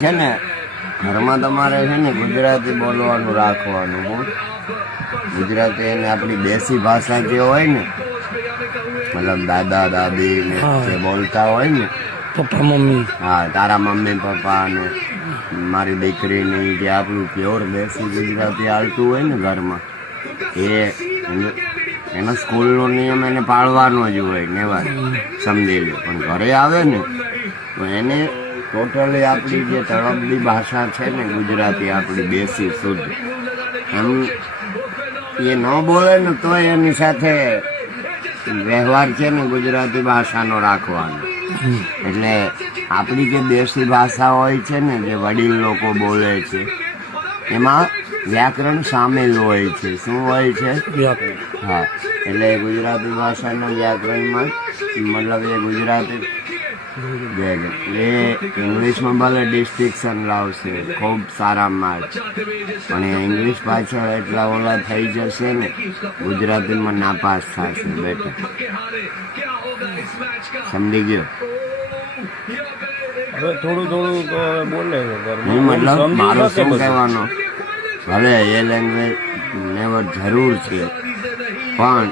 છે ને ઘરમાં તમારે છે ને ગુજરાતી બોલવાનું રાખવાનું. ગુજરાતી એને આપણી દેશી ભાષા જે હોય ને, મતલબ દાદા દાદી ને જે બોલતા હોય ને, પપ્પા મમ્મી, હા તારા મમ્મી પપ્પા ને મારી દીકરીની જે આપણું પ્યોર દેશી ગુજરાતી આવતું હોય ને ઘરમાં, એનો સ્કૂલનો નિયમ એને પાળવાનો જ હોય નેવા સમજી લો. પણ ઘરે આવે ને તો એને ટોટલી આપણી જે તળપદી ભાષા છે ને ગુજરાતી, આપણી દેશી શુદ્ધ, એમ એ ન બોલે ને તો એની સાથે વ્યવહાર છે ને ગુજરાતી ભાષાનો રાખવાનો. એટલે આપણી જે દેશી ભાષા હોય છે ને, જે વડીલ લોકો બોલે છે, એમાં વ્યાકરણ સામેલ હોય છે. શું હોય છે? હા, એટલે ગુજરાતી ભાષાના વ્યાકરણમાં મતલબ એ ગુજરાતી એ ઇંગ્લિશમાં ભલે ડિસ્ટિક્શન લાવશે ખૂબ સારા માર્ક, પણ એ ઇંગ્લિશ પાછળ એટલા ઓલા થઈ જશે ને, ગુજરાતીમાં નાપાસ થશે બેટા. સમજી ગયો? હવે થોડું થોડું તો બોલે નહીં, મતલબ મારો શું કહેવાનો, ભલે એ લેંગ્વેજ નેવર જરૂર છે, પણ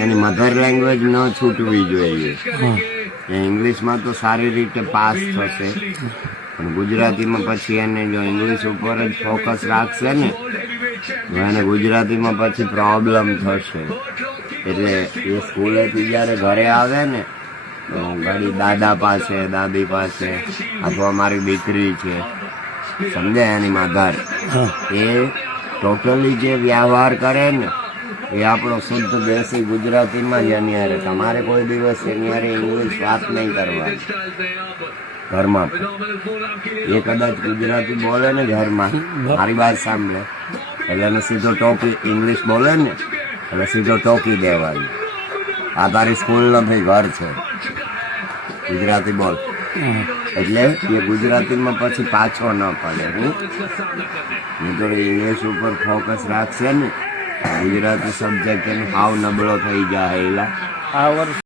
એની મધર લેંગ્વેજ ન છૂટવી જોઈએ. એ ઇંગ્લિશમાં તો સારી રીતે પાસ થશે, પણ ગુજરાતીમાં પછી એને જો ઇંગ્લિશ ઉપર જ ફોકસ રાખશે ને તો એને ગુજરાતીમાં પછી પ્રોબ્લેમ થશે. એટલે એ સ્કૂલેથી જ્યારે ઘરે આવે ને તો ઘણી દાદા પાસે દાદી પાસે અથવા મારી દીકરી છે સમજે એની મધર, એ ટોટલી જે વ્યવહાર કરે ને એ આપણો શુદ્ધ દેશી ગુજરાતીમાં જ એની હારે. તમારે કોઈ દિવસ એની હારે ઇંગ્લિશ વાત નહીં કરવાની ઘરમાં. એ કદાચ ગુજરાતી બોલે ને ઘરમાં, મારી વાત સાંભળે એટલે એને સીધો ટોકી, ઇંગ્લિશ બોલે ને એટલે સીધો ટોકી દેવાની, આ તારી સ્કૂલ નથી ઘર છે, ગુજરાતી બોલ. એટલે એ ગુજરાતીમાં પછી પાછો ન પડે. હું તો ઇંગ્લિશ ઉપર ફોકસ રાખશે ને, ગુજરાતી સબ્જેક્ટ એનો હાવ નબળો થઈ જાય. એલા આ વર્ષ